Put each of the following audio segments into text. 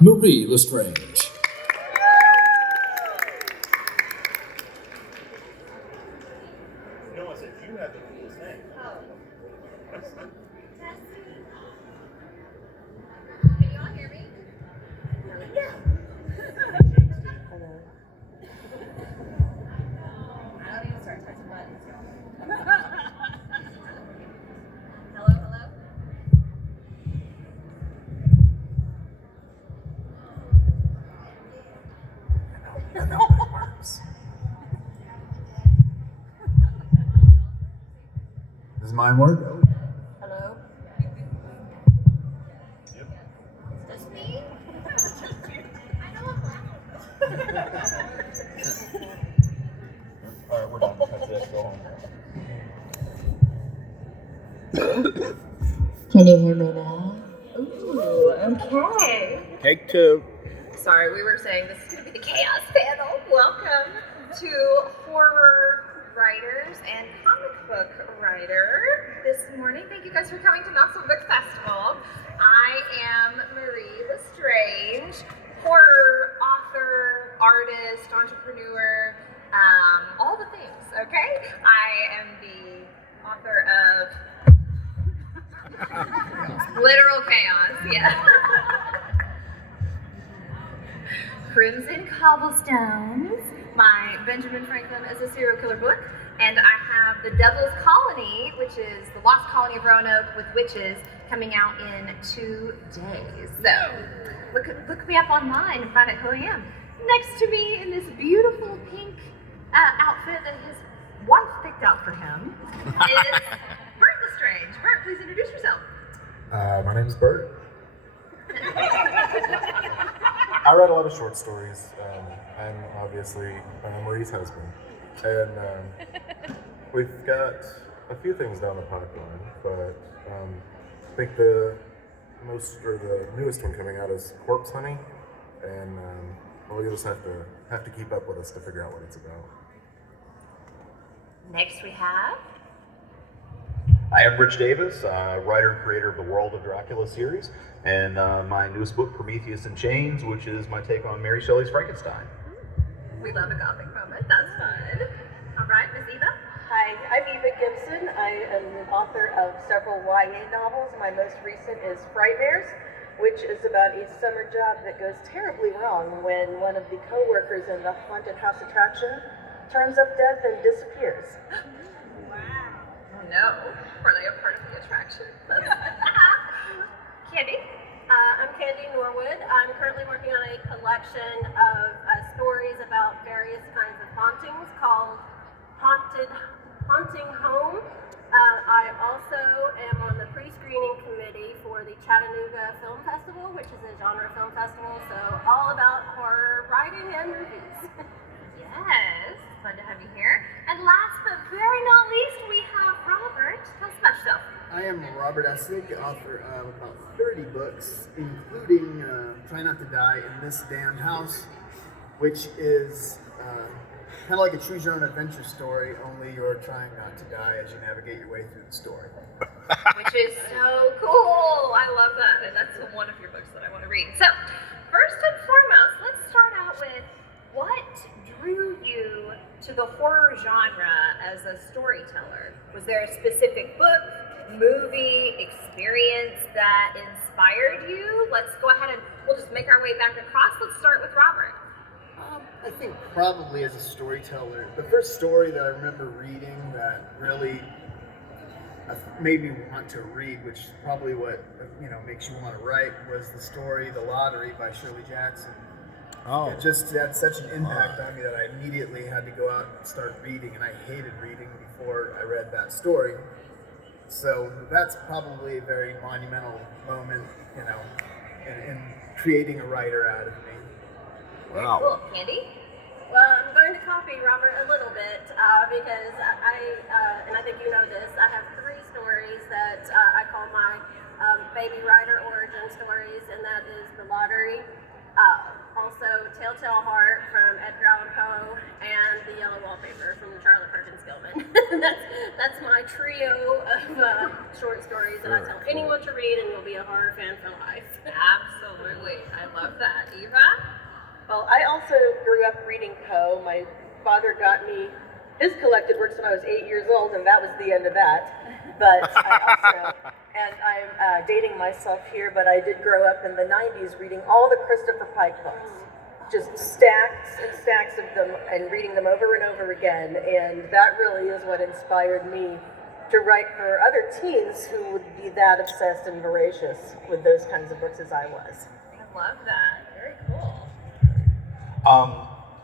Marie Lestrange. No, I said you have the coolest name. Can you all hear me? Yeah. Hello. I don't need to start touching buttons, y'all. Hello, hello? I know that works. Does mine work? Hello? Yep. Is this me? I know I'm loud. Alright, we're done. That's it. Go home. Can you hear me now? Ooh, okay. Take two. Sorry, we were saying this is going to be the Chaos Panel. Welcome to horror writers and comic book writer this morning. Thank you guys for coming to Knoxville Book Festival. I am Marie Lestrange, horror author, artist, entrepreneur, all the things, okay? I am the author of literal chaos, yeah. Crimson Cobblestones, my Benjamin Franklin is a serial killer book, and I have The Devil's Colony, which is the lost colony of Roanoke with witches, coming out in 2 days. So look me up online and find out who I am. Next to me in this beautiful pink outfit that his wife picked out for him is Bert Lestrange. Bert, please introduce yourself. My name's Bert. I write a lot of short stories. I'm obviously Marie's husband. And we've got a few things down the pipeline, but I think the newest one coming out is Corpse Honey. And well, you'll just have to keep up with us to figure out what it's about. Next we have I am Rich Davis, writer and creator of the World of Dracula series, and my newest book, Prometheus in Chains, which is my take on Mary Shelley's Frankenstein. We love a gothic moment. That's fun. All right, Miss Eva. Hi, I'm Eva Gibson. I am the author of several YA novels. My most recent is Frightmares, which is about a summer job that goes terribly wrong when one of the co-workers in the haunted house attraction turns up dead and disappears. Wow. Oh no. Were they a part of the attraction? Candy. I'm Candy Norwood. I'm currently working on a collection of stories about various kinds of hauntings called Haunting Home. I also am on the pre-screening committee for the Chattanooga Film Festival, which is a genre film festival, so all about horror writing and movies. Yes. Fun to have you here. And last but very not least, we have Robert. Tell us about yourself. I am Robert Essig, author of about 30 books, including Try Not to Die in This Damn House, which is kind of like a choose your own adventure story, only you're trying not to die as you navigate your way through the story. Which is so cool. I love that. And that's one of your books that I want to read. So, first and foremost, let's start out with what drew you to the horror genre as a storyteller? Was there a specific book, movie, experience that inspired you? Let's go ahead and we'll just make our way back across. Let's start with Robert. I think probably as a storyteller, the first story that I remember reading that really made me want to read, which is probably what makes you want to write, was the story The Lottery by Shirley Jackson. Oh. It just had such an impact on me that I immediately had to go out and start reading, and I hated reading before I read that story. So that's probably a very monumental moment, in creating a writer out of me. Wow. Cool. Candy? Well, I'm going to copy Robert a little bit because and I think you know this, I have 3 stories that I call my baby writer origin stories, and that is The Lottery, also Telltale Heart from Edgar Allan Poe, and The Yellow Wallpaper from Charlotte Perkins Gilman. that's my trio of short stories that I tell anyone to read, and you'll be a horror fan for life. Absolutely. I love that. Eva? Well, I also grew up reading Poe. My father got me his collected works when I was 8 years old, and that was the end of that. But I also, and I'm dating myself here, but I did grow up in the 90s reading all the Christopher Pike books. Just stacks and stacks of them and reading them over and over again. And that really is what inspired me to write for other teens who would be that obsessed and voracious with those kinds of books as I was. I love that. Very cool.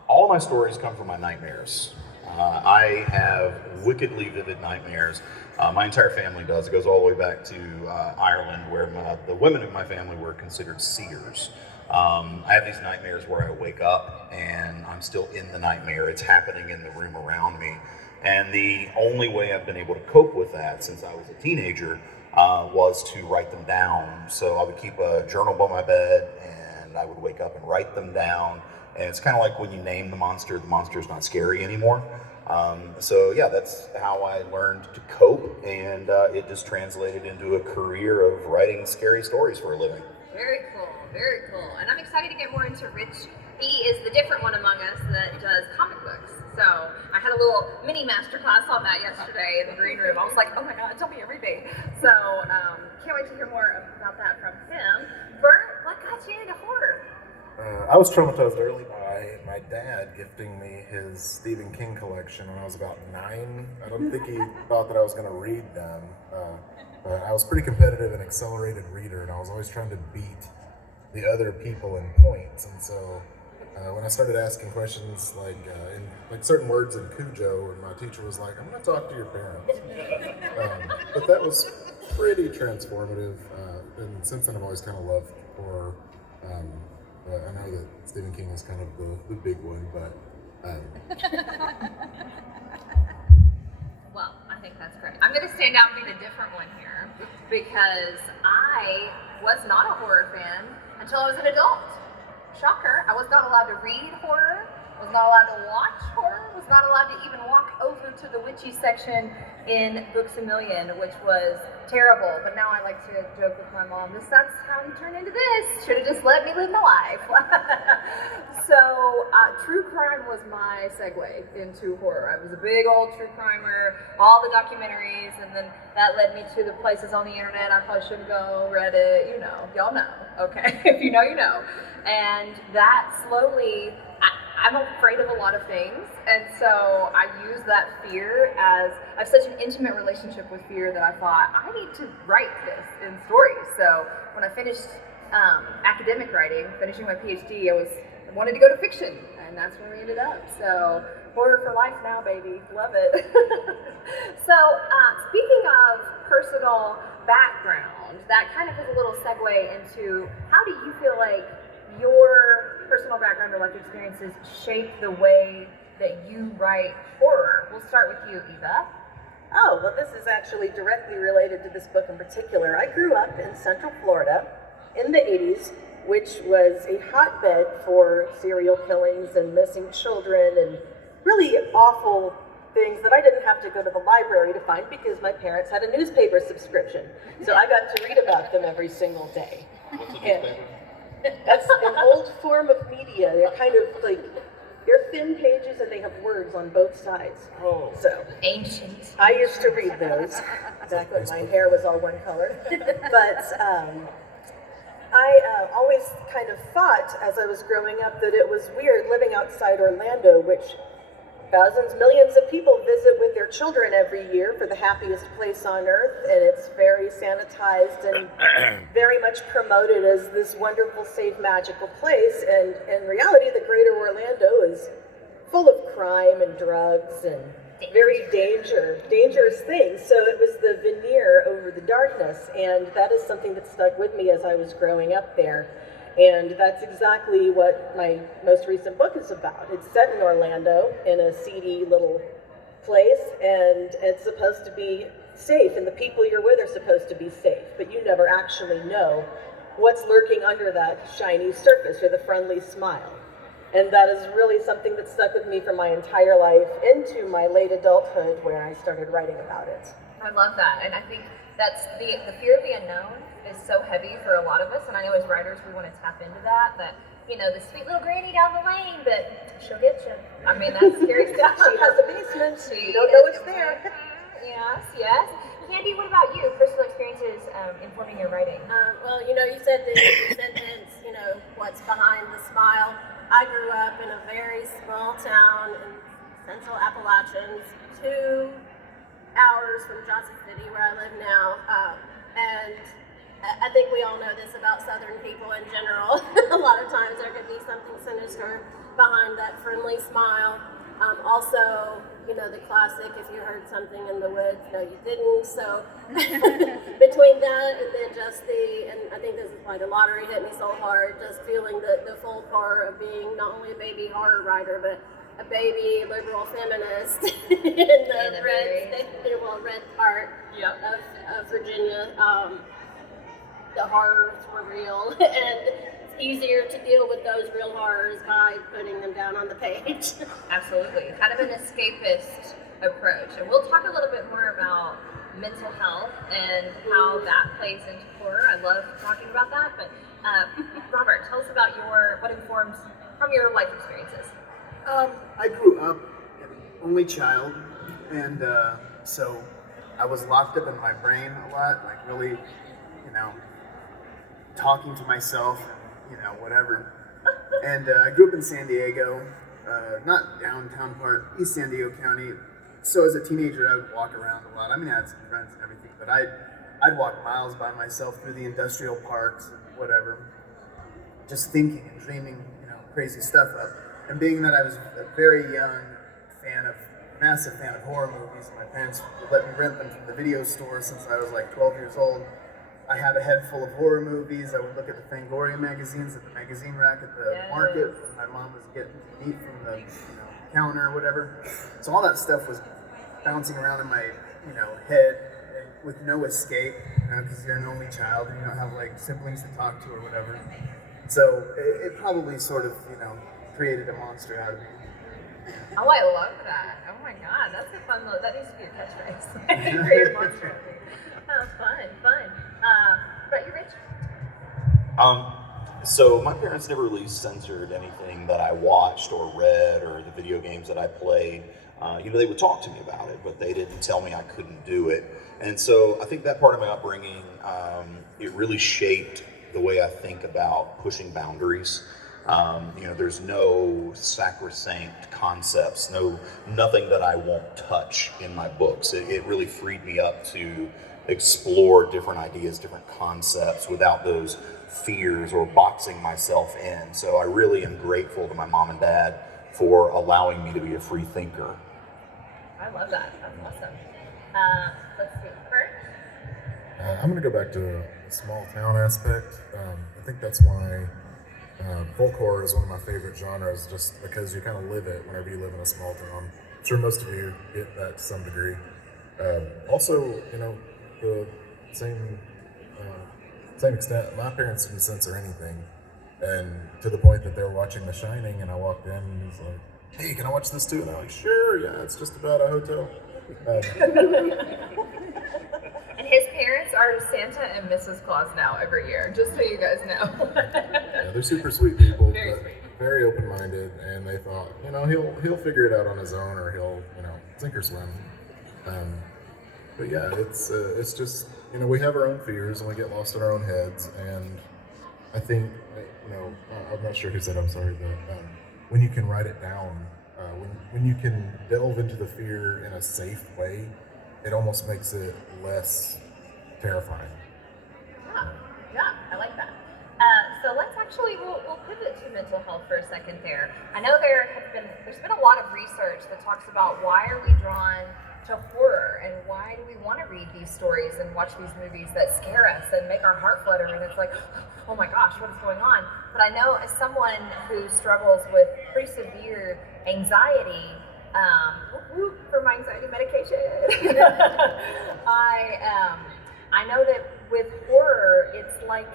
All my stories come from my nightmares. I have wickedly vivid nightmares. My entire family does. It goes all the way back to Ireland, where the women in my family were considered seers. I have these nightmares where I wake up and I'm still in the nightmare. It's happening in the room around me. And the only way I've been able to cope with that since I was a teenager was to write them down. So I would keep a journal by my bed and I would wake up and write them down. And it's kind of like when you name the monster's not scary anymore. So yeah, that's how I learned to cope, and it just translated into a career of writing scary stories for a living. Very cool, very cool. And I'm excited to get more into Rich. He is the different one among us that does comic books. So I had a little mini masterclass on that yesterday in the green room. I was like, oh my God, tell me everything. So can't wait to hear more about that from him. Bert, what got you into horror? I was traumatized early by my dad gifting me his Stephen King collection when I was about 9. I don't think he thought that I was going to read them. But I was pretty competitive and accelerated reader, and I was always trying to beat the other people in points. And so when I started asking questions like certain words in Cujo, and my teacher was like, "I'm going to talk to your parents." But that was pretty transformative. And since then, I've always kind of loved horror. I know that Stephen King is kind of the big one, but... Well, I think that's great. I'm going to stand out and be the different one here, because I was not a horror fan until I was an adult. Shocker, I was not allowed to read horror, was not allowed to watch horror, was not allowed to even walk over to the witchy section in Books A Million, which was terrible. But now I like to joke with my mom, that's how you turn into this. Should have just let me live my life. So true crime was my segue into horror. I was a big old true crimer, all the documentaries, and then that led me to the places on the internet I probably shouldn't go, Reddit, you know, y'all know, okay? If you know, you know. And that slowly, I'm afraid of a lot of things, and so I use that fear as, I have such an intimate relationship with fear that I thought, I need to write this in stories. So when I finished academic writing, finishing my PhD, I wanted to go to fiction, and that's where we ended up. So horror for life now, baby, love it. So speaking of personal background, that kind of is a little segue into, how do you feel like your personal background or life experiences shape the way that you write horror? We'll start with you, Eva. Oh, well, this is actually directly related to this book in particular. I grew up in Central Florida in the 80s, which was a hotbed for serial killings and missing children and really awful things that I didn't have to go to the library to find because my parents had a newspaper subscription. So I got to read about them every single day. What's a newspaper? That's an old form of media. They're kind of like, they're thin pages and they have words on both sides. Oh. So Ancient. I used to read those back when my hair was all one color. But I always kind of thought as I was growing up that it was weird living outside Orlando, which thousands, millions of people visit with their children every year for the happiest place on earth, and it's very sanitized and very much promoted as this wonderful, safe, magical place. And in reality, the greater Orlando is full of crime and drugs and very dangerous things. So it was the veneer over the darkness, and that is something that stuck with me as I was growing up there. And that's exactly what my most recent book is about. It's set in Orlando in a seedy little place, and it's supposed to be safe, and the people you're with are supposed to be safe, but you never actually know what's lurking under that shiny surface or the friendly smile. And that is really something that stuck with me for my entire life into my late adulthood where I started writing about it. I love that, and I think that's the fear of the unknown is so heavy for a lot of us, and I know as writers we want to tap into that, you know, the sweet little granny down the lane, but she'll get you. I mean, that's scary stuff. She has a basement, you don't know it's there. Yes, yes. Candy, what about you? Personal experiences informing your writing? Well, you know, you said the sentence, you know, what's behind the smile. I grew up in a very small town in central Appalachians, 2 hours from Johnson City, where I live now. And I think we all know this about Southern people in general. A lot of times there could be something sinister behind that friendly smile. Also, you know, the classic, if you heard something in the woods, no you didn't. So between that and then just and I think this is why the lottery hit me so hard, just feeling the full part of being not only a baby horror writer, but a baby liberal feminist in the red part of Virginia. The horrors were real, and it's easier to deal with those real horrors by putting them down on the page. Absolutely. Kind of an escapist approach. And we'll talk a little bit more about mental health and how that plays into horror. I love talking about that. But Robert, tell us about what informs from your life experiences. I grew up an only child, and so I was locked up in my brain a lot, like really, you know, talking to myself, and, you know, whatever. And I grew up in San Diego, not downtown part, East San Diego County. So as a teenager, I would walk around a lot. I mean, I had some friends and everything, but I'd walk miles by myself through the industrial parks and whatever, just thinking and dreaming, you know, crazy stuff up. And being that I was a very young massive fan of horror movies, my parents would let me rent them from the video store since I was like 12 years old. I had a head full of horror movies. I would look at the Fangoria magazines at the magazine rack at the market. My mom was getting meat from the counter or whatever. So all that stuff was bouncing around in my head with no escape, because you're an only child and you don't have like siblings to talk to or whatever. So it probably sort of created a monster out of me. Oh, I love that. Oh my God, that's a fun little, that needs to be your catchphrase. Create a monster. Oh, fun. But you, Rich? So my parents never really censored anything that I watched or read or the video games that I played. They would talk to me about it, but they didn't tell me I couldn't do it. And so I think that part of my upbringing, it really shaped the way I think about pushing boundaries. There's no sacrosanct concepts, nothing that I won't touch in my books. It really freed me up to explore different ideas, different concepts without those fears or boxing myself in. So I really am grateful to my mom and dad for allowing me to be a free thinker. I love that. That's awesome. Let's see. Kurt? I'm going to go back to the small town aspect. I think that's why folk horror is one of my favorite genres, just because you kind of live it whenever you live in a small town. I'm sure most of you get that to some degree. Also, the same extent, my parents didn't censor anything, and to the point that they were watching The Shining, and I walked in and he's like, "Hey, can I watch this too?" And I'm like, "Sure, yeah, it's just about a hotel." And his parents are Santa and Mrs. Claus now every year, just so you guys know. Yeah, they're super sweet people, Very but sweet. very open-minded, and they thought, he'll figure it out on his own, or he'll, sink or swim. But yeah, it's just, we have our own fears and we get lost in our own heads, and I think, I'm not sure who said, I'm sorry, but when you can write it down, when you can delve into the fear in a safe way, it almost makes it less terrifying. Yeah, I like that. So let's actually, we'll pivot to mental health for a second there. I know there's been a lot of research that talks about why are we drawn to horror, and why do we want to read these stories and watch these movies that scare us and make our heart flutter, and it's like, oh my gosh, what is going on? But I know as someone who struggles with pretty severe anxiety, for my anxiety medication, I know that with horror, it's like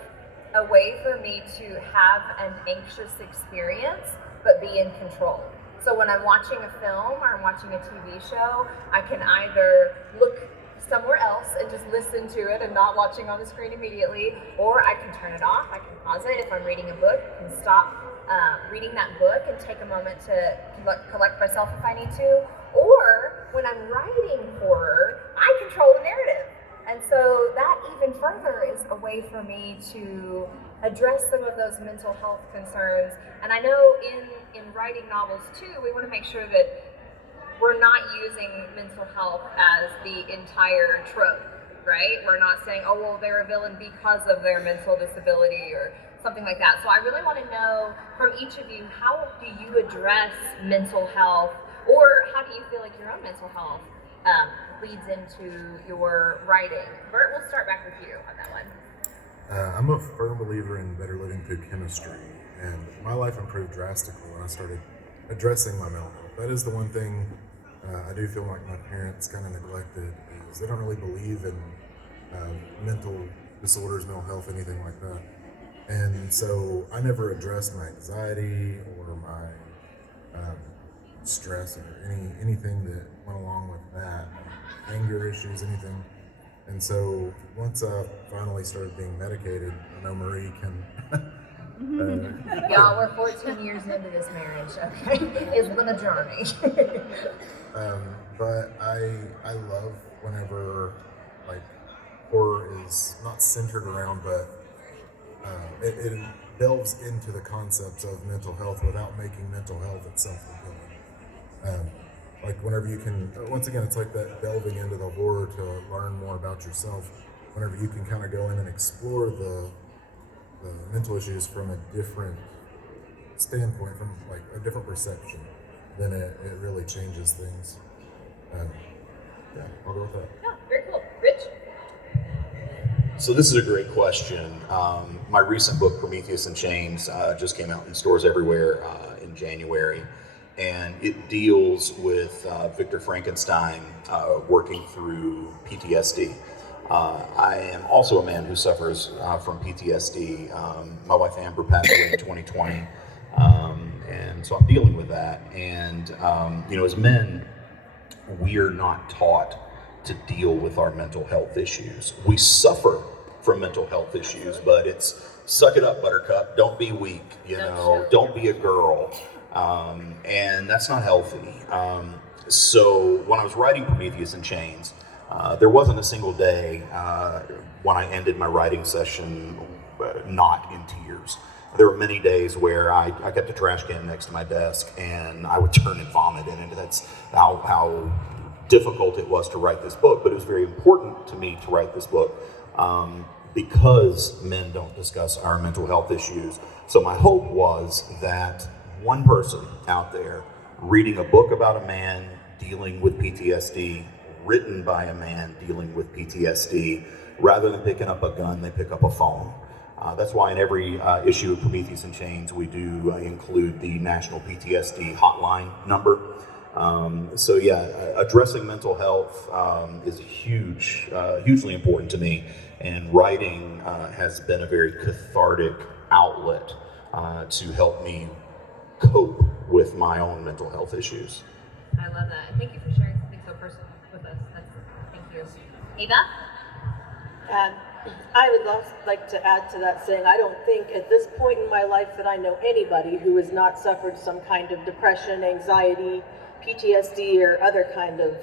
a way for me to have an anxious experience, but be in control. So when I'm watching a film or I'm watching a TV show, I can either look somewhere else and just listen to it and not watching on the screen immediately, or I can turn it off, I can pause it. If I'm reading a book, I can stop reading that book and take a moment to collect myself if I need to. Or when I'm writing horror, I control the narrative. And so that even further is a way for me to address some of those mental health concerns. And I know in writing novels too, we want to make sure that we're not using mental health as the entire trope, right? We're not saying, oh, well, they're a villain because of their mental disability or something like that. So I really want to know from each of you, how do you address mental health, or how do you feel like your own mental health leads into your writing? Bert, we'll start back with you on that one. I'm a firm believer in better living through chemistry, and my life improved drastically when I started addressing my mental health. That is the one thing I do feel like my parents kind of neglected, is they don't really believe in mental disorders, mental health, anything like that. And so I never addressed my anxiety or my stress or anything that went along with that, anger issues, anything. And so once I finally started being medicated, I know Marie can. Y'all, we're 14 years into this marriage, okay? It's been a journey. But I love whenever, like, horror is not centered around, but it delves into the concepts of mental health without making mental health itself a villain. Like whenever you can, once again, it's like that delving into the horror to learn more about yourself. Whenever you can kind of go in and explore the mental issues from a different standpoint, from like a different perception, then it really changes things. Yeah, I'll go with that. Yeah, very cool. Rich? So this is a great question. My recent book, Prometheus and Chains, just came out in stores everywhere in January. And it deals with Victor Frankenstein working through PTSD. I am also a man who suffers from PTSD. My wife Amber passed away in 2020, and so I'm dealing with that. And as men, we are not taught to deal with our mental health issues. We suffer from mental health issues, but it's suck it up, buttercup. Don't be weak. Don't be a girl. And that's not healthy. So when I was writing Prometheus and Chains, there wasn't a single day when I ended my writing session not in tears. There were many days where I kept a trash can next to my desk and I would turn and vomit in it. That's how difficult it was to write this book, but it was very important to me to write this book because men don't discuss our mental health issues. So my hope was that one person out there reading a book about a man dealing with PTSD, written by a man dealing with PTSD, rather than picking up a gun, they pick up a phone. That's why in every issue of Prometheus and Chains, we do include the National PTSD hotline number. Addressing mental health is hugely important to me, and writing has been a very cathartic outlet to help me cope with my own mental health issues. I love that. Thank you for sharing something so personal with us. Thank you. Ava? I would like to add to that, saying I don't think at this point in my life that I know anybody who has not suffered some kind of depression, anxiety, PTSD, or other kind of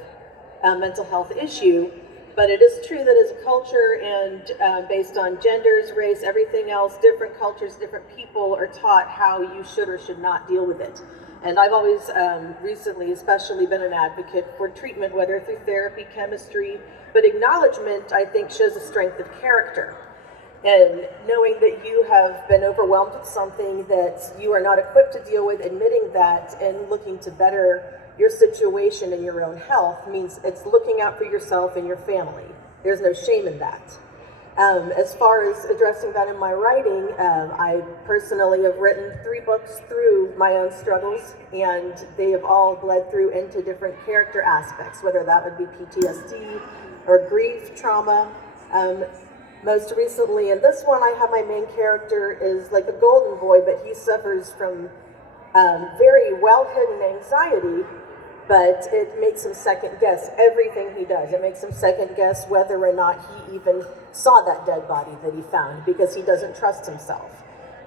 mental health issue. But it is true that as a culture and based on genders, race, everything else, different cultures, different people are taught how you should or should not deal with it. And I've always recently especially been an advocate for treatment, whether through therapy, chemistry, but acknowledgement, I think, shows a strength of character. And knowing that you have been overwhelmed with something that you are not equipped to deal with, admitting that and looking to better your situation and your own health means it's looking out for yourself and your family. There's no shame in that. As far as addressing that in my writing, I personally have written 3 books through my own struggles, and they have all bled through into different character aspects, whether that would be PTSD or grief, trauma. Most recently, in this one, I have my main character is like a golden boy, but he suffers from very well-hidden anxiety, but it makes him second guess everything he does. It makes him second guess whether or not he even saw that dead body that he found, because he doesn't trust himself.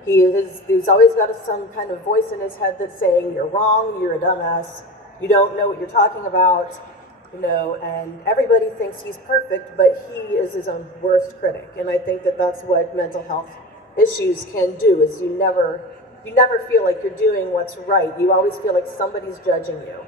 He's always got some kind of voice in his head that's saying, you're wrong, you're a dumbass, you don't know what you're talking about, and everybody thinks he's perfect, but he is his own worst critic. And I think that that's what mental health issues can do, is you never feel like you're doing what's right. You always feel like somebody's judging you.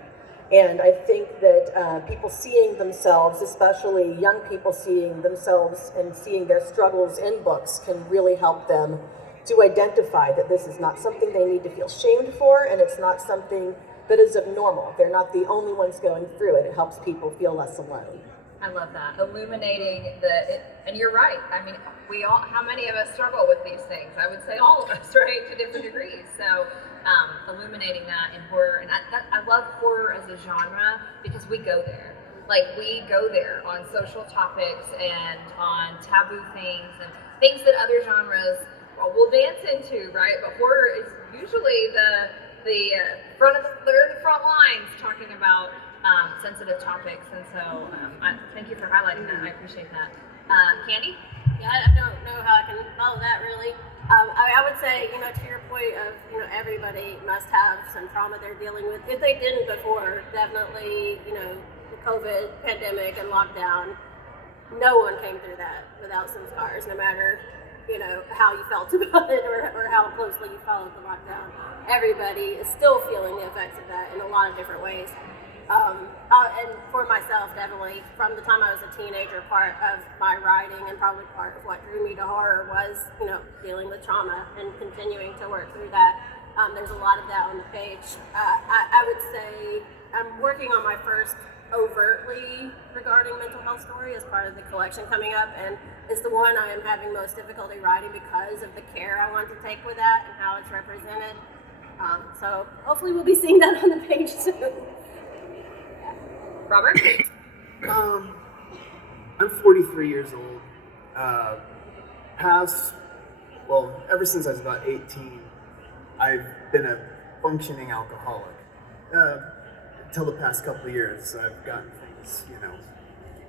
And I think that people seeing themselves, especially young people seeing themselves and seeing their struggles in books, can really help them to identify that this is not something they need to feel shamed for, and it's not something that is abnormal. They're not the only ones going through it. It helps people feel less alone. I love that. Illuminating and you're right. I mean, how many of us struggle with these things? I would say all of us, right, to different degrees. So illuminating that in horror, and I love horror as a genre because we go there. Like, we go there on social topics and on taboo things and things that other genres will dance into, right? But horror is usually they're the front lines talking about sensitive topics, and so thank you for highlighting that. I appreciate that. Candy? Yeah, I don't know how I can follow that really. I would say, to your point of, everybody must have some trauma they're dealing with. If they didn't before, definitely, the COVID pandemic and lockdown, no one came through that without some scars, no matter, how you felt about it or how closely you followed the lockdown. Everybody is still feeling the effects of that in a lot of different ways. And for myself, definitely, from the time I was a teenager, part of my writing and probably part of what drew me to horror was, dealing with trauma and continuing to work through that. There's a lot of that on the page. I would say I'm working on my first overtly regarding mental health story as part of the collection coming up, and it's the one I am having most difficulty writing because of the care I want to take with that and how it's represented. So hopefully we'll be seeing that on the page soon. Robert? I'm 43 years old. Ever since I was about 18, I've been a functioning alcoholic. Until the past couple of years, I've gotten things,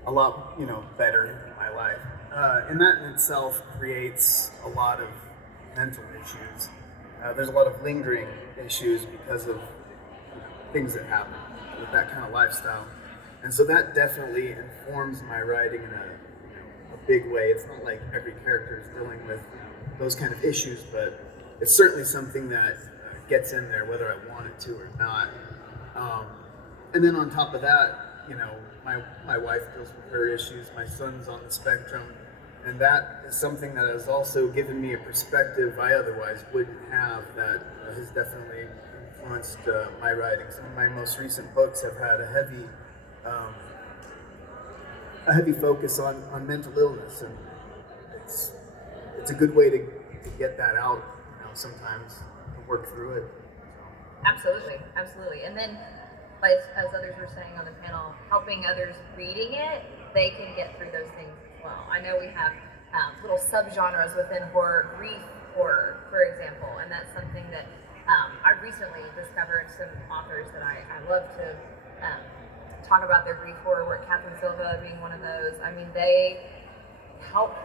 a lot, better in my life. And that in itself creates a lot of mental issues. There's a lot of lingering issues because of things that happen with that kind of lifestyle. And so that definitely informs my writing in a big way. It's not like every character is dealing with those kind of issues, but it's certainly something that gets in there whether I want it to or not. And then on top of that, my wife deals with her issues, my son's on the spectrum, and that is something that has also given me a perspective I otherwise wouldn't have, that has definitely influenced my writing. Some of my most recent books have had a heavy focus on mental illness, and it's a good way to get that out, sometimes, and work through it. Absolutely. And then, as others were saying on the panel, helping others reading it, they can get through those things as well. I know we have little subgenres within horror, grief horror, for example, and that's something that I've recently discovered some authors that I love to talk about their grief horror work, Catherine Silva being one of those. I mean, they help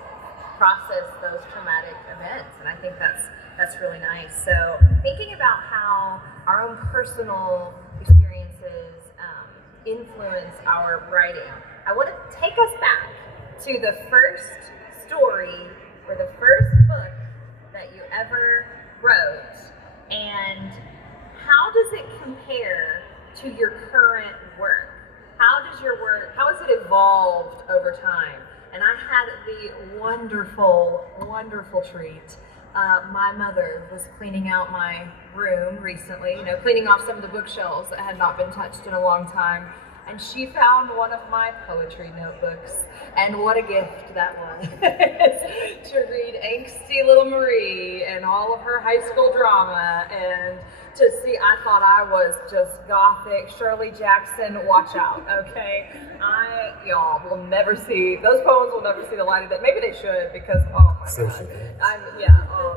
process those traumatic events, and I think that's really nice. So thinking about how our own personal experiences influence our writing, I want to take us back to the first story or the first book that you ever wrote, and how does it compare to your current work? How has it evolved over time? And I had the wonderful treat. My mother was cleaning out my room recently, cleaning off some of the bookshelves that had not been touched in a long time. And she found one of my poetry notebooks. And what a gift that was to read angsty little Marie and all of her high school drama, and Just see, I thought I was just gothic. Shirley Jackson, watch out, okay? Y'all will never see, those poems will never see the light of day. Maybe they should, because, oh my So God. should they.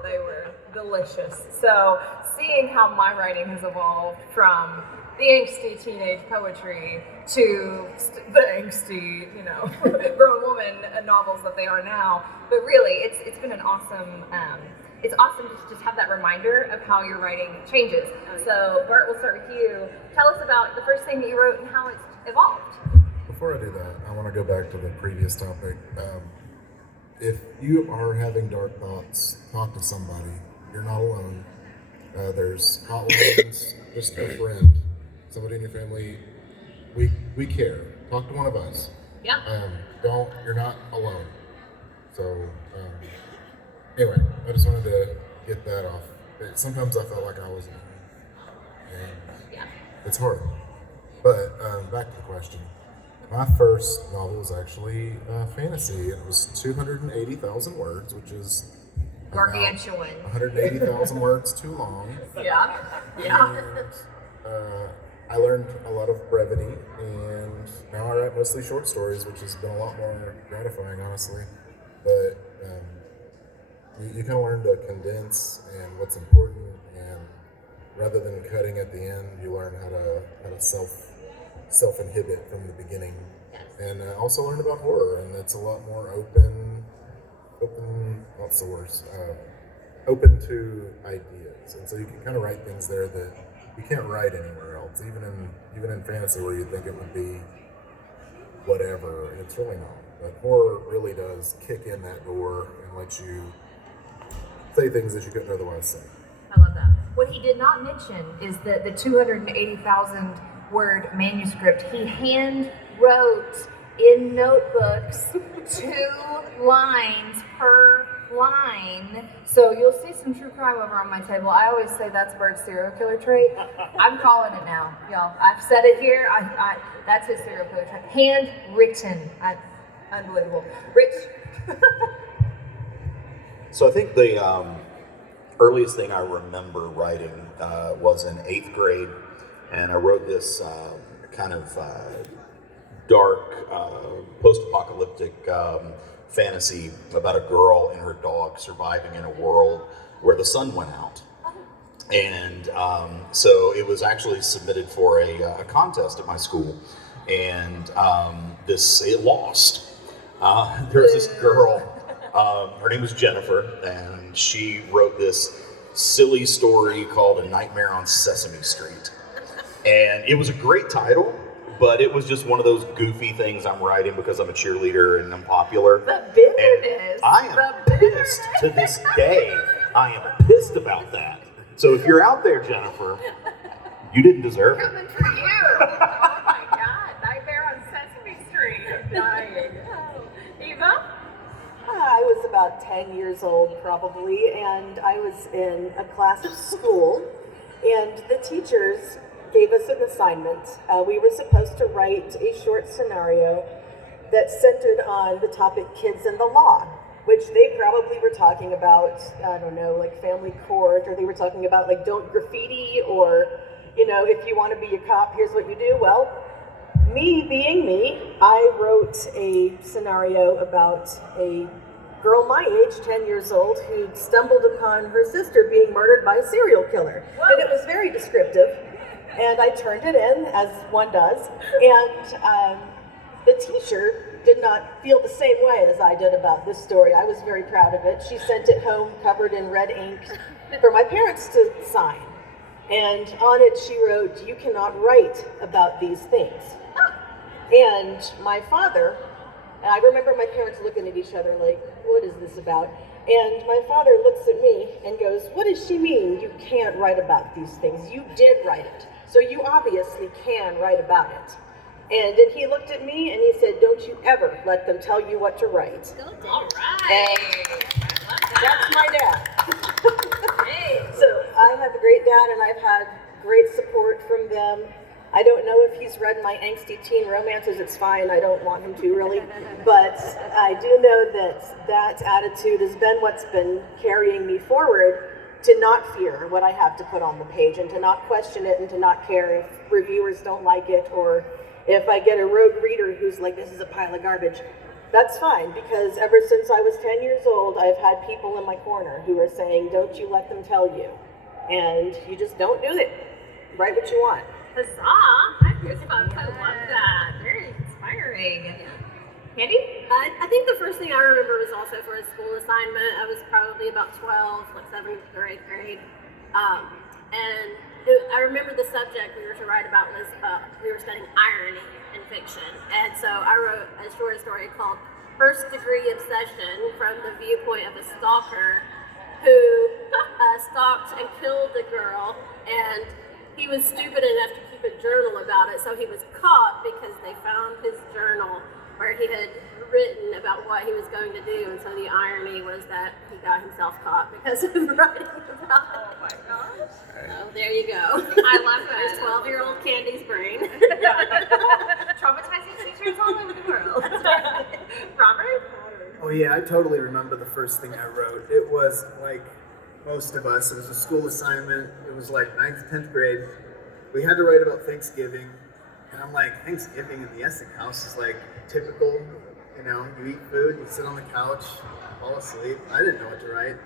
They were delicious. So, seeing how my writing has evolved from the angsty teenage poetry to the angsty, grown woman novels that they are now. But really, it's been an awesome, it's awesome to just have that reminder of how your writing changes. So Bart, we'll start with you. Tell us about the first thing that you wrote and how it's evolved. Before I do that, I want to go back to the previous topic. If you are having dark thoughts, talk to somebody. You're not alone. There's hotlines, just a friend, somebody in your family. We care. Talk to one of us. Yeah. You're not alone. So, anyway, I just wanted to get that off. Sometimes I felt like I was alone. And it's hard. But back to the question. My first novel was actually fantasy, and it was 280,000 words, which is Gargantuan. 180,000 words too long. Yeah. And I learned a lot of brevity, and now I write mostly short stories, which has been a lot more gratifying, honestly. But you kind of learn to condense and what's important, and rather than cutting at the end, you learn how to self-inhibit from the beginning. And I also learned about horror, and it's a lot more open, what's the word? Open to ideas. And so you can kind of write things there that you can't write anywhere else, even in fantasy where you think it would be whatever, it's really not. But horror really does kick in that door and let you say things that you couldn't otherwise say. I love that. What he did not mention is that the 280,000 word manuscript he hand wrote in notebooks 2 lines per line. So you'll see some true crime over on my table. I always say that's Bert's serial killer trait. I'm calling it now, y'all. I've said it here. That's his serial killer trait. Handwritten. Unbelievable. Rich. So I think the earliest thing I remember writing was in 8th grade, and I wrote this kind of dark, post-apocalyptic fantasy about a girl and her dog surviving in a world where the sun went out. And so it was actually submitted for a contest at my school, and it lost. There was this girl, her name was Jennifer, and she wrote this silly story called A Nightmare on Sesame Street. And it was a great title, but it was just one of those goofy things I'm writing because I'm a cheerleader and I'm popular. The bitterness. And I am pissed to this day. I am pissed about that. So if you're out there, Jennifer, you didn't deserve it. Coming for you. Oh my God. Nightmare on Sesame Street. I'm dying. Eva? I was about 10 years old probably, and I was in a class at school, and the teachers gave us an assignment. We were supposed to write a short scenario that centered on the topic kids and the law, which they probably were talking about, I don't know, like family court, or they were talking about like don't graffiti, or, if you want to be a cop, here's what you do. Well, me being me, I wrote a scenario about a girl my age, 10 years old, who stumbled upon her sister being murdered by a serial killer. And it was very descriptive. And I turned it in, as one does, and the teacher did not feel the same way as I did about this story. I was very proud of it. She sent it home covered in red ink for my parents to sign. And on it she wrote, "You cannot write about these things." And my father, and I remember my parents looking at each other like, what is this about? And my father looks at me and goes, "What does she mean you can't write about these things? You did write it. So you obviously can write about it." And then he looked at me and he said, "Don't you ever let them tell you what to write." All right. That's my dad. So I have a great dad, and I've had great support from them. I don't know if he's read my angsty teen romances. It's fine. I don't want him to really. But I do know that attitude has been what's been carrying me forward. to not fear what I have to put on the page and to not question it and to not care if reviewers don't like it or if I get a rogue reader who's like, this is a pile of garbage. That's fine, because ever since I was 10 years old, I've had people in my corner who are saying, don't you let them tell you. And you just don't do it. Write what you want. Huzzah! I love that. Very inspiring. Candy? I think the first thing I remember was also for a school assignment. I was probably about 12, like 7th or 8th grade. I remember the subject we were to write about was, we were studying irony in fiction. And so I wrote a short story called First Degree Obsession from the viewpoint of a stalker who stalked and killed the girl, and he was stupid enough to keep a journal about it, so he was caught because they found his journal where he had written about what he was going to do, and so the irony was that he got himself caught because of writing about it. Oh my gosh. So there you go. I love that. There's 12-year-old Candy's brain. Traumatizing teachers all over the world. Robert? Oh yeah, I totally remember the first thing I wrote. It was like most of us, it was a school assignment. It was like 9th, 10th grade. We had to write about Thanksgiving. And I'm like, Thanksgiving in the Essex house is like typical, you know, you eat food, you sit on the couch, fall asleep. I didn't know what to write.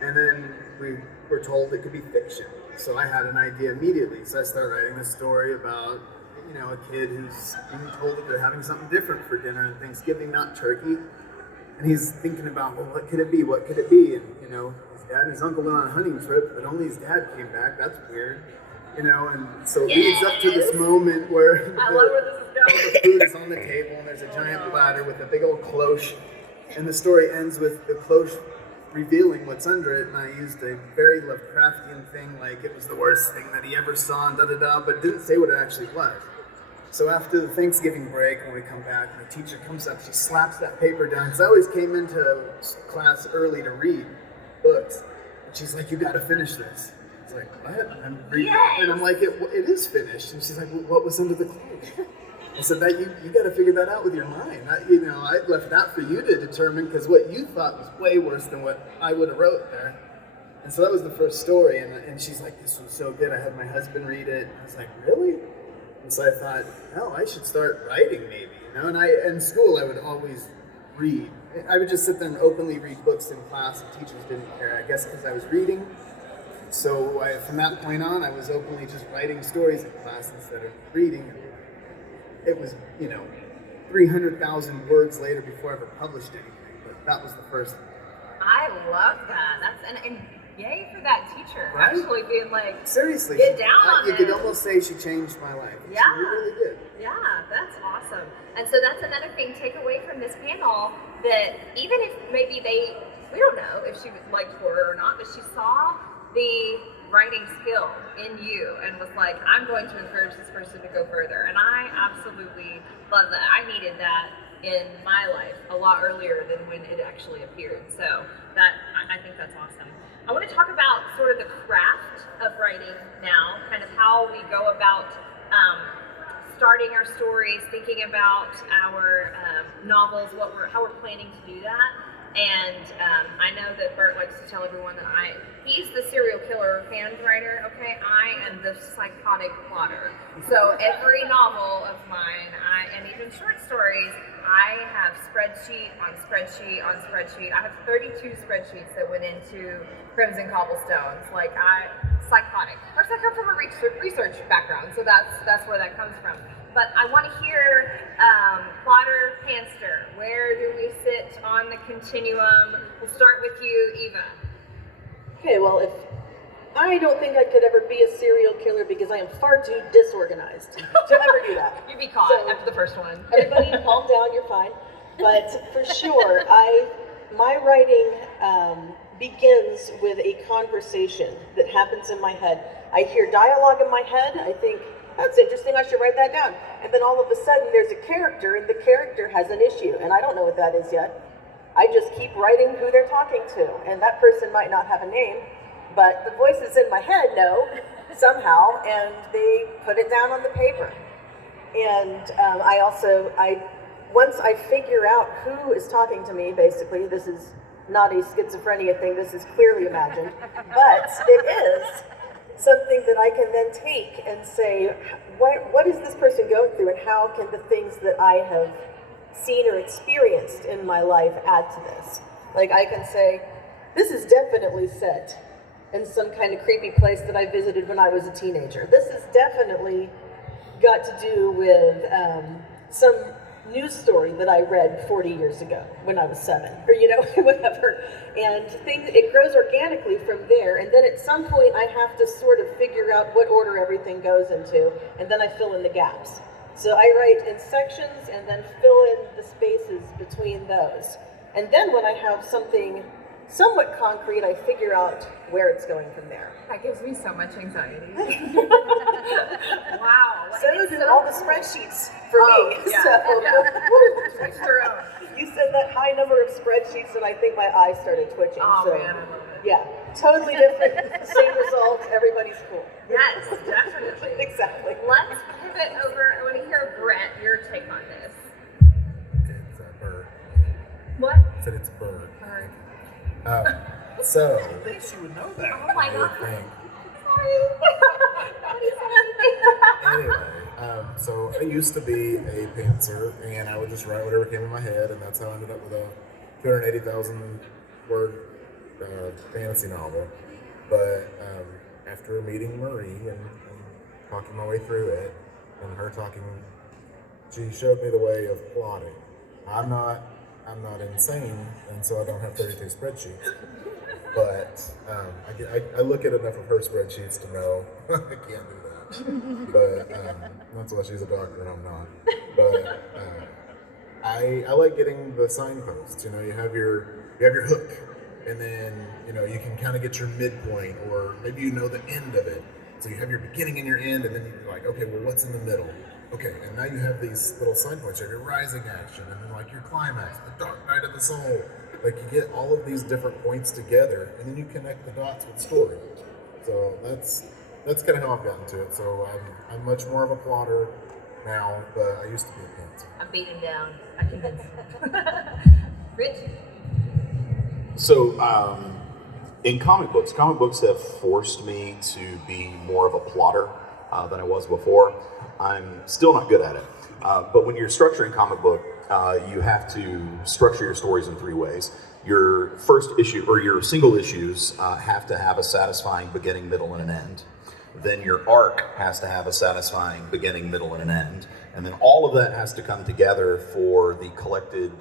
And then we were told it could be fiction. So I had an idea immediately. So I started writing this story about, you know, a kid who's being told that they're having something different for dinner at Thanksgiving, not turkey. And he's thinking about, well, what could it be? What could it be? And, you know, his dad and his uncle went on a hunting trip, but only his dad came back. That's weird. You know, and so it leads up to this moment where the food is on the table and there's a giant platter with a big old cloche. And the story ends with the cloche revealing what's under it. And I used a very Lovecraftian thing, like it was the worst thing that he ever saw and da-da-da, but didn't say what it actually was. So after the Thanksgiving break, when we come back, the teacher comes up, she slaps that paper down, because I always came into class early to read books. And she's like, you gotta finish this. It's like, what? I'm reading it. And I'm like, it is finished. And she's like, well, what was under the cloche? I said, that you got to figure that out with your mind. I left that for you to determine, because what you thought was way worse than what I would have wrote there. And so that was the first story. And she's like, this was so good. I had my husband read it. I was like, really? And so I thought, no, I should start writing maybe. You know, and in school I would always read. I would just sit there and openly read books in class, and teachers didn't care. I guess because I was reading. So from that point on, I was openly just writing stories in class instead of reading. It was, 300,000 words later before I ever published anything, but that was the first one. I love that. That's and yay for that teacher. Right? Actually being like, seriously, get down on you it. could almost say she changed my life. Yeah. She really did. Yeah, that's awesome. And so that's another thing, take away from this panel, that even if maybe we don't know if she liked horror or not, but she saw the writing skill in you and was like, I'm going to encourage this person to go further. And I absolutely love that. I needed that in my life a lot earlier than when it actually appeared. So I think that's awesome. I want to talk about sort of the craft of writing now, kind of how we go about starting our stories, thinking about our novels, how we're planning to do that. And I know that Bert likes to tell everyone that he's the serial killer fan writer, okay? I am the psychotic plotter. So every novel of mine, and even short stories, I have spreadsheet on spreadsheet on spreadsheet. I have 32 spreadsheets that went into Crimson Cobblestones. Psychotic. Of course, I come from a research background, so that's where that comes from. But I want to hear plotter, panster. Where do we sit on the continuum? We'll start with you, Eva. Okay, well, I don't think I could ever be a serial killer because I am far too disorganized to ever do that. You'd be caught after the first one. Everybody calm down, you're fine. But for sure, my writing begins with a conversation that happens in my head. I hear dialogue in my head, I think, that's interesting, I should write that down. And then all of a sudden there's a character, and the character has an issue, and I don't know what that is yet. I just keep writing who they're talking to, and that person might not have a name, but the voices in my head know somehow, and they put it down on the paper. And once I figure out who is talking to me, basically, this is not a schizophrenia thing. This is clearly imagined, but it is something that I can then take and say, what is this person going through, and how can the things that I have seen or experienced in my life add to this? Like, I can say, this is definitely set in some kind of creepy place that I visited when I was a teenager. This is definitely got to do with some news story that I read 40 years ago when I was 7, or whatever. And it grows organically from there. And then at some point I have to sort of figure out what order everything goes into, and then I fill in the gaps. So I write in sections and then fill in the spaces between those. And then when I have something somewhat concrete, I figure out where it's going from there. That gives me so much anxiety. Wow. So do all the spreadsheets for me. Yeah. So, Each their own. you said that high number of spreadsheets, and I think my eyes started twitching. Oh so, man, I love it. yeah, totally different, same results. Everybody's cool. Yes, definitely. Exactly. Let's pivot over. I want to hear, Brett, your take on this. It's a bird. What? I said it's a bird. Bird. So, I think she would know that. Oh my I god. think. Sorry. Anyway, so I used to be a pantser, and I would just write whatever came in my head, and that's how I ended up with a 280,000 word fantasy novel. But after meeting Marie and talking my way through it, and her talking, she showed me the way of plotting. I'm not insane, and so I don't have 32 spreadsheets. But I look at enough of her spreadsheets to know I can't do that. But that's why she's a doctor and I'm not. But I like getting the signposts. You have your hook, and then you can kind of get your midpoint, or maybe the end of it. So you have your beginning and your end, and then you're like, okay, well, what's in the middle? Okay, and now you have these little signpoints. You have your rising action, and then your climax, the dark night of the soul. You get all of these different points together, and then you connect the dots with story. So that's kind of how I've gotten to it. So I'm much more of a plotter now, but I used to be a pantser. I'm beating down. I convinced him. Rich? So, in comic books have forced me to be more of a plotter than I was before. I'm still not good at it. But when you're structuring comic book, you have to structure your stories in 3 ways. Your first issue, or your single issues, have to have a satisfying beginning, middle, and an end. Then your arc has to have a satisfying beginning, middle, and an end. And then all of that has to come together for the collected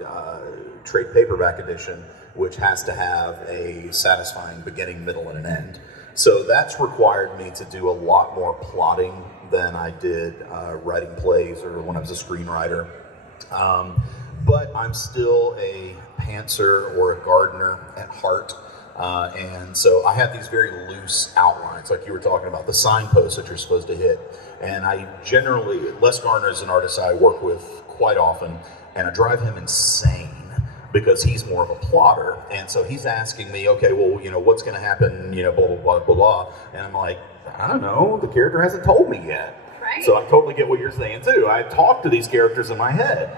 trade paperback edition, which has to have a satisfying beginning, middle, and an end. So that's required me to do a lot more plotting than I did writing plays or when I was a screenwriter. But I'm still a pantser or a gardener at heart. And so I have these very loose outlines, like you were talking about, the signposts that you're supposed to hit. And I generally, Les Garner is an artist I work with quite often, and I drive him insane because he's more of a plotter. And so he's asking me, okay, well, what's going to happen, blah, blah, blah, blah, blah. And I'm like, I don't know, the character hasn't told me yet. Right. So I totally get what you're saying too. I talk to these characters in my head.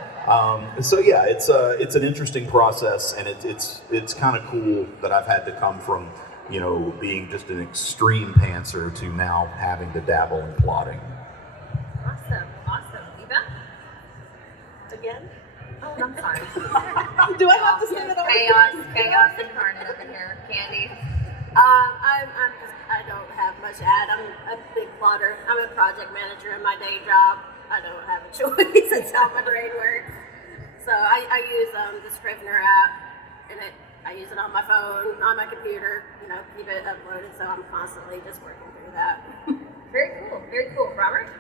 So yeah, it's an interesting process, and it's kind of cool that I've had to come from, being just an extreme pantser to now having to dabble in plotting. Awesome. Eva? Again? Oh, I'm sorry. Do I have to say that all? Chaos incarnate up in here. Candy? I don't have much to add. I'm a big plotter. I'm a project manager in my day job. I don't have a choice. It's how my brain works. So I use the Scrivener app, and I use it on my phone, on my computer, keep it uploaded, so I'm constantly just working through that. Very cool. Robert?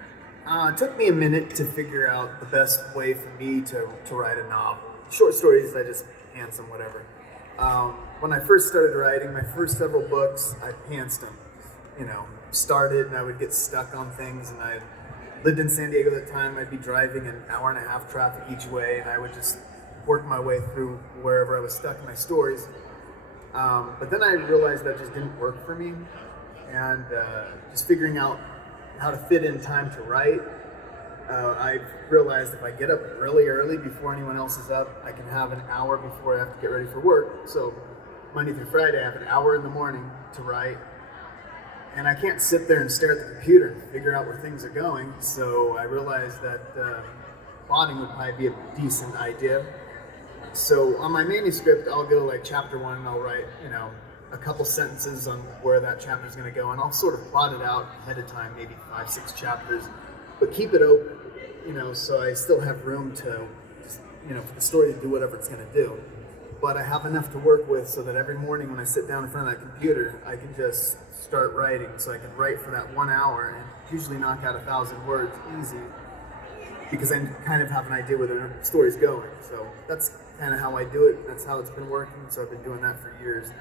It took me a minute to figure out the best way for me to write a novel. Short stories, I just pants them, whatever. When I first started writing, my first several books, I pantsed them. Started and I would get stuck on things, and I lived in San Diego at the time. I'd be driving an hour and a half traffic each way, and I would just work my way through wherever I was stuck in my stories. But then I realized that just didn't work for me, and just figuring out how to fit in time to write, I realized if I get up really early before anyone else is up, I can have an hour before I have to get ready for work. So Monday through Friday, I have an hour in the morning to write, and I can't sit there and stare at the computer and figure out where things are going. So I realized that plotting would probably be a decent idea. So on my manuscript, I'll go like chapter 1, and I'll write, a couple sentences on where that chapter is going to go, and I'll sort of plot it out ahead of time, maybe 5-6 chapters, but keep it open, so I still have room to, for the story to do whatever it's going to do. But I have enough to work with so that every morning when I sit down in front of that computer, I can just start writing. So I can write for that 1 hour and usually knock out 1,000 words easy, because I kind of have an idea where the story's going. So that's kind of how I do it. That's how it's been working. So I've been doing that for years now.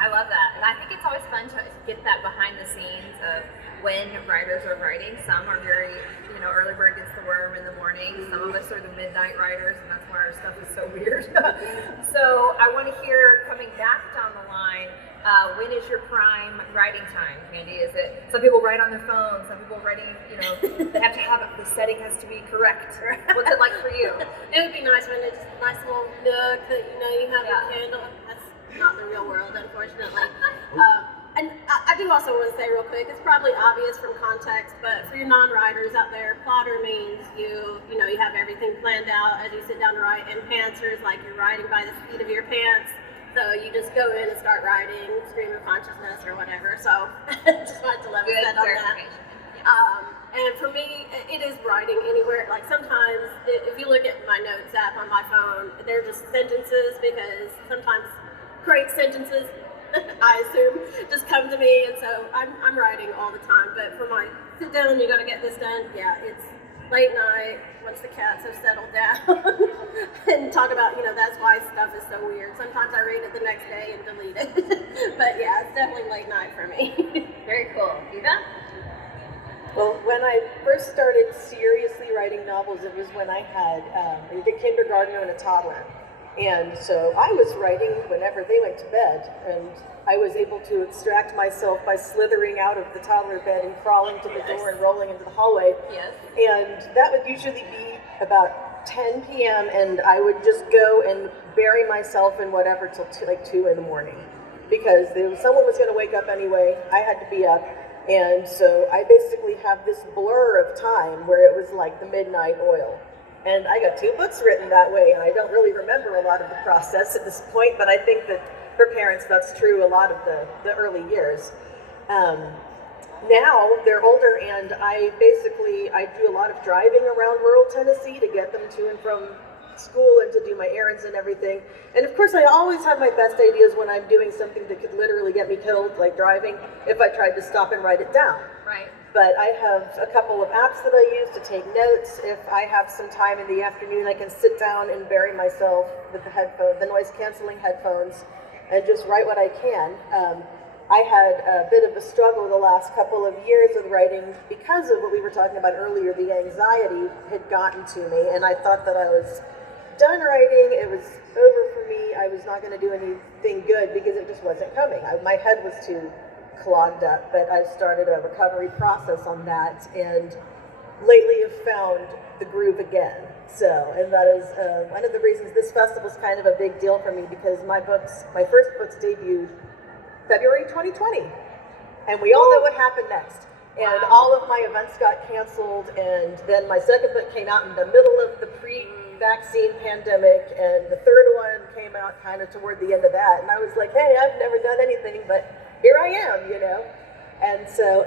I love that. And I think it's always fun to get that behind the scenes of when writers are writing. Some are very, early bird gets the worm in the morning. Some of us are the midnight writers, and that's why our stuff is so weird. So I want to hear, coming back down the line, when is your prime writing time, Candy? Is it, some people write on their phone, some people writing, they have to have it, the setting has to be correct. What's it like for you? It would be nice when it's a nice little nook that you have your candle. That's not the real world, unfortunately. And I do also want to say real quick, it's probably obvious from context, but for your non-writers out there, plotter means you have everything planned out as you sit down to write, and pantsers, like you're writing by the seat of your pants. So you just go in and start writing, stream of consciousness or whatever. So just wanted to level set on that. And for me, it is writing anywhere. Like sometimes, if you look at my notes app on my phone, they're just sentences, because sometimes great sentences, I assume, just come to me, and so I'm writing all the time. But for my sit down and you got to get this done, it's late night once the cats have settled down, and talk about that's why stuff is so weird. Sometimes I read it the next day and delete it, but yeah, it's definitely late night for me. Very cool. Eva? Well, when I first started seriously writing novels, it was when I had a kindergartner and a toddler. And so I was writing whenever they went to bed, and I was able to extract myself by slithering out of the toddler bed and crawling to the door and rolling into the hallway. Yes. And that would usually be about 10 p.m. and I would just go and bury myself in whatever till 2 in the morning, because someone was going to wake up anyway. I had to be up. And so I basically have this blur of time where it was like the midnight oil. And I got 2 books written that way, and I don't really remember a lot of the process at this point, but I think that for parents that's true a lot of the early years. Now they're older, and I do a lot of driving around rural Tennessee to get them to and from school and to do my errands and everything. And of course I always have my best ideas when I'm doing something that could literally get me killed, like driving, if I tried to stop and write it down. Right. But I have a couple of apps that I use to take notes. If I have some time in the afternoon, I can sit down and bury myself with the noise canceling headphones, and just write what I can. I had a bit of a struggle the last couple of years with writing because of what we were talking about earlier. The anxiety had gotten to me, and I thought that I was done writing. It was over for me. I was not going to do anything good because it just wasn't coming. My head was too clogged up, but I've started a recovery process on that, and lately have found the groove again. So, and that is one of the reasons this festival is kind of a big deal for me, because my first books debuted February 2020, and we all know what happened next. And all of my events got canceled, and then my second book came out in the middle of the pre-vaccine pandemic, and the third one came out kind of toward the end of that, and I was like, hey, I've never done anything, but here I am, And so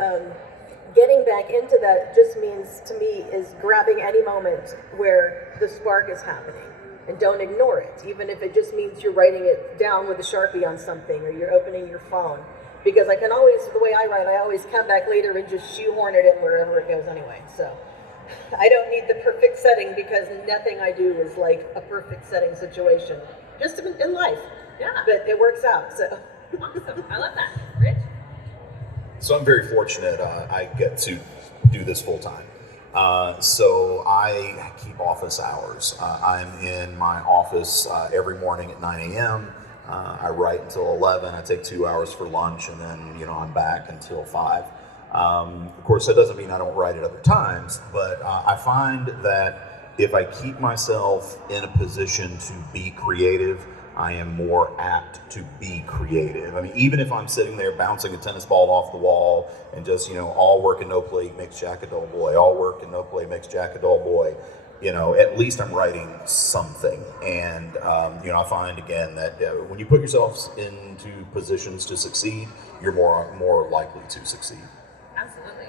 getting back into that just means, to me, is grabbing any moment where the spark is happening, and don't ignore it, even if it just means you're writing it down with a Sharpie on something, or you're opening your phone. Because I can always, the way I write, I always come back later and just shoehorn it in wherever it goes anyway. So I don't need the perfect setting, because nothing I do is like a perfect setting situation, just in life. Yeah. But it works out, so. Awesome. I love that. Rich? So I'm very fortunate. I get to do this full time. So I keep office hours. I'm in my office every morning at 9 a.m. I write until 11. I take 2 hours for lunch, and then I'm back until 5. Of course, that doesn't mean I don't write at other times, but I find that if I keep myself in a position to be creative, I am more apt to be creative. I mean, even if I'm sitting there bouncing a tennis ball off the wall and just, all work and no play makes Jack a dull boy, all work and no play makes Jack a dull boy, at least I'm writing something. And, I find again that when you put yourselves into positions to succeed, you're more likely to succeed. Absolutely.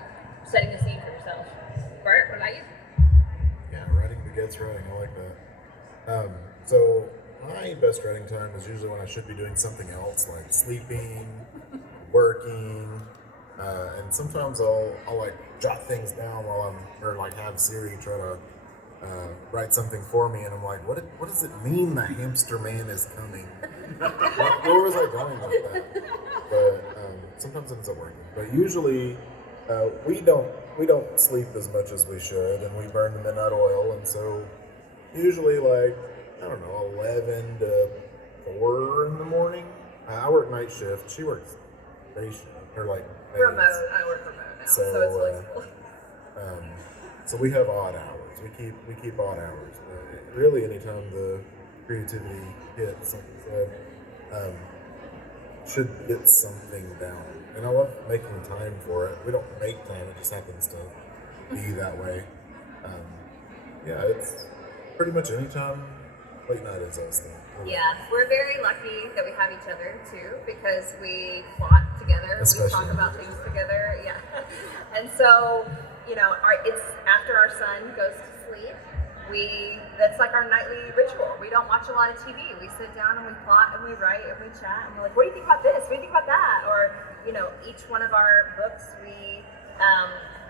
Setting the scene for yourself. Bert, what about you? Yeah, writing begets writing. I like that. So my best writing time is usually when I should be doing something else, like sleeping, working, and sometimes I'll like jot things down while have Siri try to write something for me, and I'm like, what does it mean the hamster man is coming? where was I going with that? But sometimes it ends up working. But usually we don't sleep as much as we should, and we burn the midnight oil, and so usually 11 to 4 in the morning. I work night shift. She works day shift, or days. Remote. I work remote now, so it's flexible. So we have odd hours. We keep odd hours. Really, anytime the creativity hits, like I said, should get something down. And I love making time for it. We don't make time; it just happens to be that way. It's pretty much anytime. Late night is us though. Yeah, we're very lucky that we have each other too, because we plot together, we talk about things together. Yeah, and so it's after our son goes to sleep. That's like our nightly ritual. We don't watch a lot of TV. We sit down and we plot and we write and we chat and we're like, what do you think about this? What do you think about that? Or each one of our books we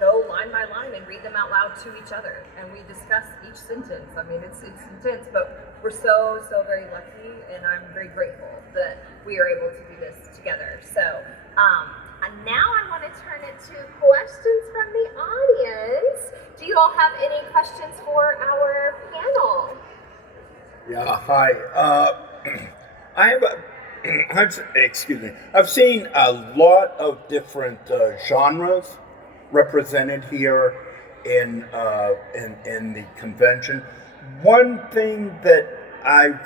go line by line and read them out loud to each other, and we discuss each sentence. I mean, it's intense, but we're so very lucky, and I'm very grateful that we are able to do this together. So and now I want to turn it to questions from the audience. Do you all have any questions for our panel? Yeah, hi. I've seen a lot of different genres represented here in the convention. One thing that I've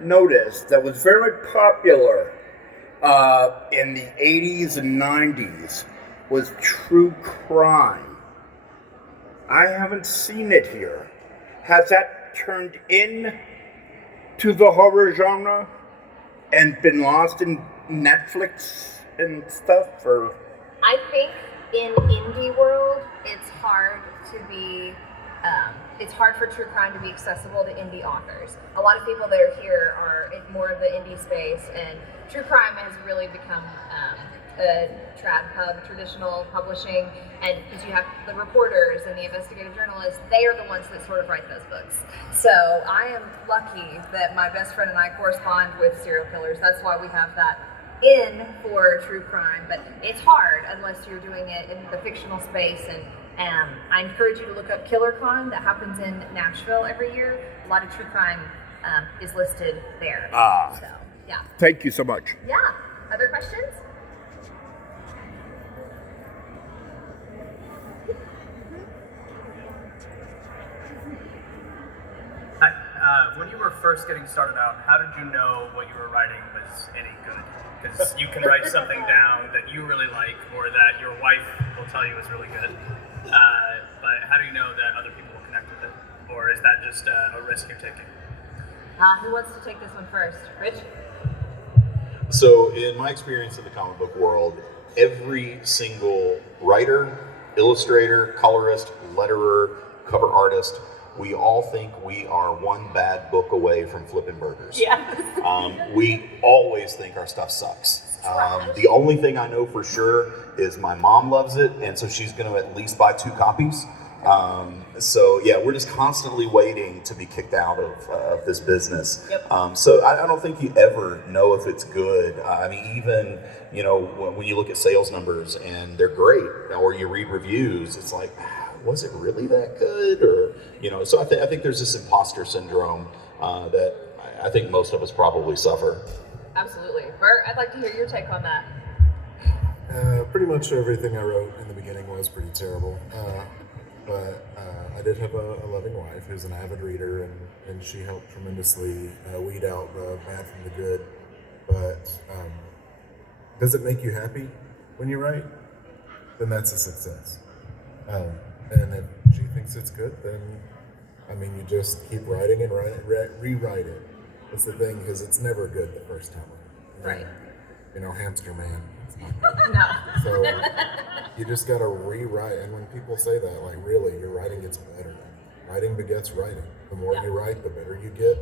noticed that was very popular in the 80s and 90s was true crime. I haven't seen it here. Has that turned in to the horror genre and been lost in Netflix and stuff? Or I think in indie world, it's hard for true crime to be accessible to indie authors. A lot of people that are here are in more of the indie space, and true crime has really become a trad pub, traditional publishing, and because you have the reporters and the investigative journalists, they are the ones that sort of write those books. So I am lucky that my best friend and I correspond with serial killers. That's why we have that in for true crime, but it's hard unless you're doing it in the fictional space. And I encourage you to look up KillerCon. That happens in Nashville every year. A lot of true crime is listed there. So yeah. Thank you so much. Yeah. Other questions? When you were first getting started out, how did you know what you were writing was any good? Because you can write something down that you really like, or that your wife will tell you is really good. But how do you know that other people will connect with it? Or is that just a risk you're taking? Who wants to take this one first? Rich? So in my experience in the comic book world, every single writer, illustrator, colorist, letterer, cover artist, we all think we are one bad book away from flipping burgers. Yeah. We always think our stuff sucks. The only thing I know for sure is my mom loves it, and so she's going to at least buy 2 copies. So yeah, we're just constantly waiting to be kicked out of this business. Yep. So I don't think you ever know if it's good. I mean, even when you look at sales numbers and they're great, or you read reviews, it's like, was it really that good? Or so I think there's this imposter syndrome that I think most of us probably suffer. Absolutely. Bert, I'd like to hear your take on that. Pretty much everything I wrote in the beginning was pretty terrible. but I did have a loving wife who's an avid reader, and she helped tremendously weed out the bad from the good. But does it make you happy when you write? Then that's a success. And if she thinks it's good, then I mean, you just keep writing and rewrite it. That's the thing, because it's never good the first time. Right. You know, Hamster Man. It's not good. No. So you just gotta rewrite. And when people say that, like, really, your writing gets better. Writing begets writing. The more you write, the better you get.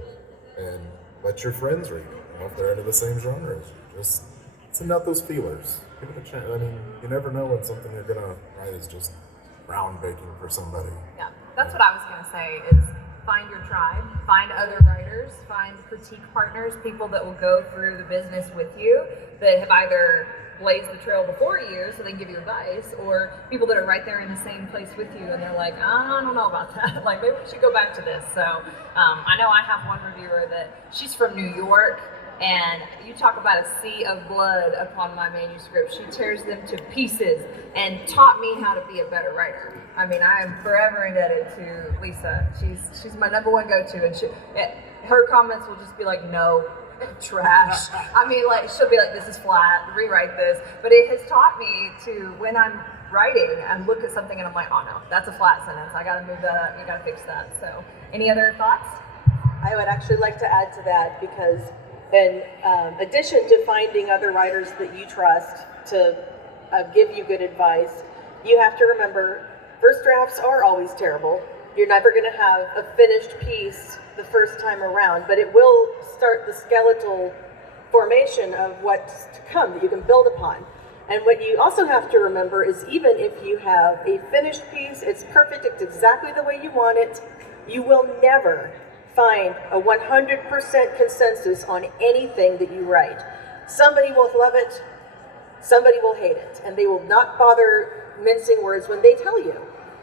And let your friends read it. You know, if they're into the same genre as you, just send out those feelers. Give it a chance. I mean, you never know when something you're gonna write is just groundbreaking for somebody. Yeah, that's what I was going to say is find your tribe, find other writers, find critique partners, people that will go through the business with you that have either blazed the trail before you so they can give you advice, or people that are right there in the same place with you and they're like, I don't know about that. Like, maybe we should go back to this. So I know I have one reviewer that she's from New York, and you talk about a sea of blood upon my manuscript. She tears them to pieces and taught me how to be a better writer. I mean, I am forever indebted to Lisa. She's my number one go-to, and her comments will just be like, no, trash. I mean, like, she'll be like, this is flat, rewrite this. But it has taught me to, when I'm writing, I look at something and I'm like, oh no, that's a flat sentence. I gotta move that up, you gotta fix that. So, any other thoughts? I would actually like to add to that, because in addition to finding other writers that you trust to give you good advice, you have to remember first drafts are always terrible. You're never going to have a finished piece the first time around, but it will start the skeletal formation of what's to come that you can build upon. And what you also have to remember is, even if you have a finished piece, it's perfect, it's exactly the way you want it, you will never find a 100% consensus on anything that you write. Somebody will love it, somebody will hate it, and they will not bother mincing words when they tell you.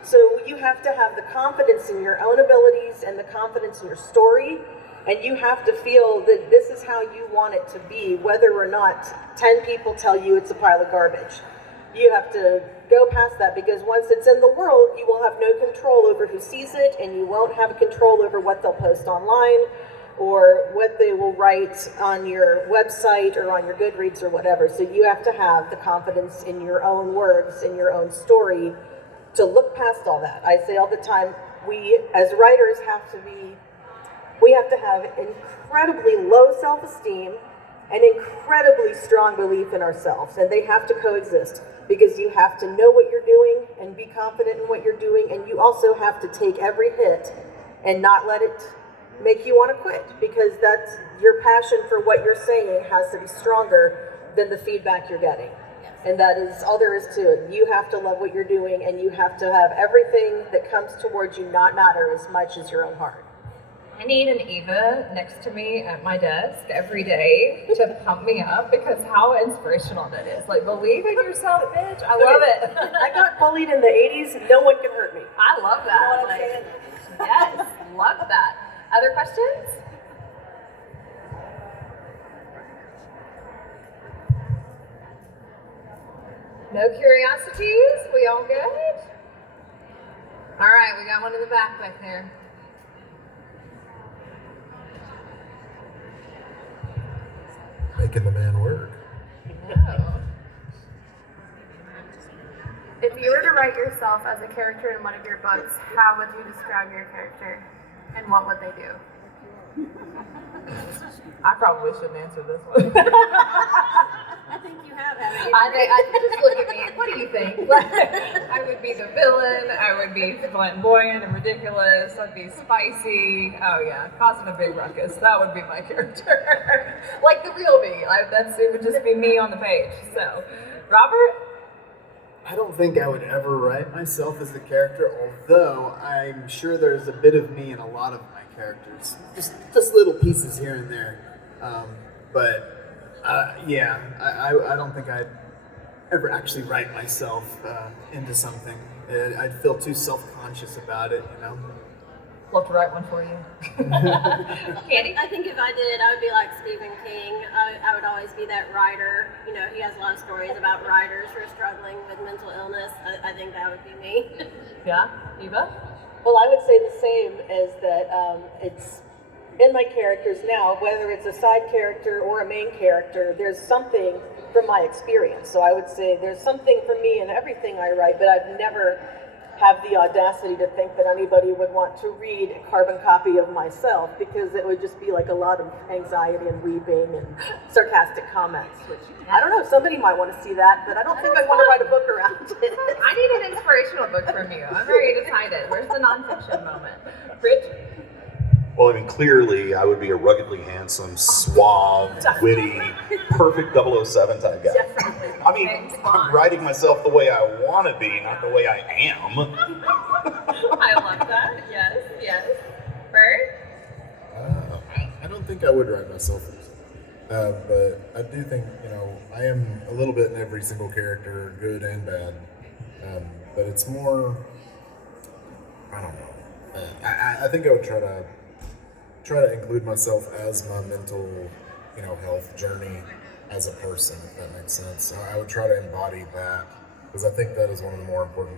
So you have to have the confidence in your own abilities and the confidence in your story, and you have to feel that this is how you want it to be, whether or not 10 people tell you it's a pile of garbage. You have to go past that, because once it's in the world, you will have no control over who sees it, and you won't have control over what they'll post online or what they will write on your website or on your Goodreads or whatever. So you have to have the confidence in your own words, in your own story, to look past all that. I say all the time, we as writers have to have incredibly low self-esteem and incredibly strong belief in ourselves, and they have to coexist, because you have to know what you're doing and be confident in what you're doing, and you also have to take every hit and not let it make you want to quit, because that's your passion for what you're saying has to be stronger than the feedback you're getting. And that is all there is to it. You have to love what you're doing, and you have to have everything that comes towards you not matter as much as your own heart. I need an Eva next to me at my desk every day to pump me up, because how inspirational that is. Like, believe in yourself, bitch. I love it. I got bullied in the 80s. No one can hurt me. I love that. You know what I'm saying? Yes, love that. Other questions? No curiosities? We all good? All right, we got one in the back there. Making the man work. Oh. If you were to write yourself as a character in one of your books, how would you describe your character, and what would they do? I probably shouldn't answer this one. I think you have had it. I just look at me. What do you think? I would be the villain. I would be flamboyant and ridiculous. I'd be spicy. Oh yeah, causing a big ruckus. That would be my character. Like the real me. It would just be me on the page. So, Robert. I don't think I would ever write myself as a character, although I'm sure there's a bit of me in a lot of my characters. Just little pieces here and there. I don't think I'd ever actually write myself into something. I'd feel too self-conscious about it, you know? Love to write one for you. Candy? I think if I did, I would be like Stephen King. I would always be that writer. You know, he has a lot of stories about writers who are struggling with mental illness. I think that would be me. Yeah, Eva? Well, I would say the same as that it's in my characters now, whether it's a side character or a main character, there's something from my experience. So I would say there's something for me in everything I write, but I've never have the audacity to think that anybody would want to read a carbon copy of myself, because it would just be like a lot of anxiety and weeping and sarcastic comments, which I don't know, somebody might want to see that, but I don't think I'd want to write a book around it. I need an inspirational book from you. I'm ready to find it. Where's the nonfiction moment? Rich? Well, I mean, clearly, I would be a ruggedly handsome, suave, witty, perfect 007 type guy. Definitely. I mean, I'm writing myself the way I want to be, not the way I am. I love that. Yes, yes. Bird? I don't think I would write myself, but I do think, I am a little bit in every single character, good and bad. But it's more, I don't know. I think I would try to include myself as my mental, health journey as a person, if that makes sense. I would try to embody that, because I think that is one of the more important